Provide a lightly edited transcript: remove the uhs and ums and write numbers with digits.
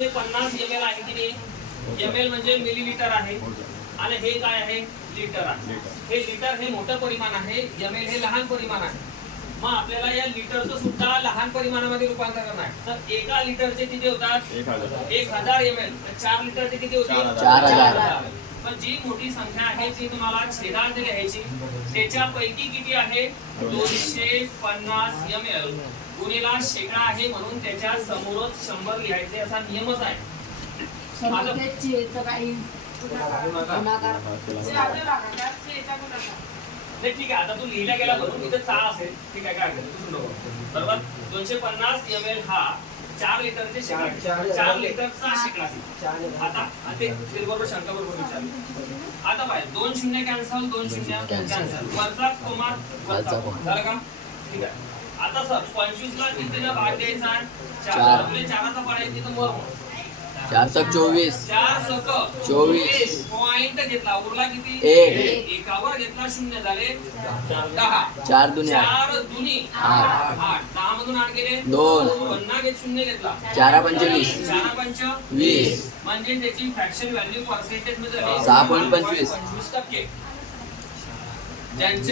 50 ml आहे की नाही. ml म्हणजे मिलीलीटर आहे आणि हे काय आहे, लिटर आहे. हे लिटर हे मोठं परिमाण आहे, ml हे लहान परिमाण आहे. मग आपल्याला या लिटरचं सुद्धा लहान परिमाणामध्ये रूपांतर करणार आहे. तर एका लिटरचे किती होतात, 1000 ml. 4 लिटरचे किती होतील, 4000. पण जी मोठी संख्या आहे ती तुम्हाला छेदात लिहायची. त्याच्यापैकी किती आहे, 250 ml गुणिला शेकडा आहे म्हणून त्याच्या समोरच 100 लिहायचे असा नियमच आहे. ठीक आहे, आता तू लिहिल्या गेला म्हणून इथे 4 असेल. ठीक आहे, काय बरोबर. 250 ml हा 4 लिटरचे शेकडा, 4 लिटरचा शेकडा. आता ते बरोबर शंका बरोबर विचारली. आता पाहिजे 2 शून्य कॅन्सल, 2 शून्य कॅन्सल, वरचा कोमा झालं का. ठीक आहे. आता सर 25 ला कितीने भाग द्यायचा, 4. आपले 4चा पाड्या तिथं वर 4 सक 24, 4 सक 24 पॉइंट घेतला, उरला किती, 1. एकावर घेतला 0 झाले 10. 4 दुनी 4 दुनी 8. 10 मधून 8 गेले 2. पुन्हा घेत 0 घेतला 4 25, 4 पंच 20. म्हणजे त्याची फ्रॅक्शन व्हॅल्यू पर्सेंटेज मध्ये झाली 6.25. 25%. ज्यांचे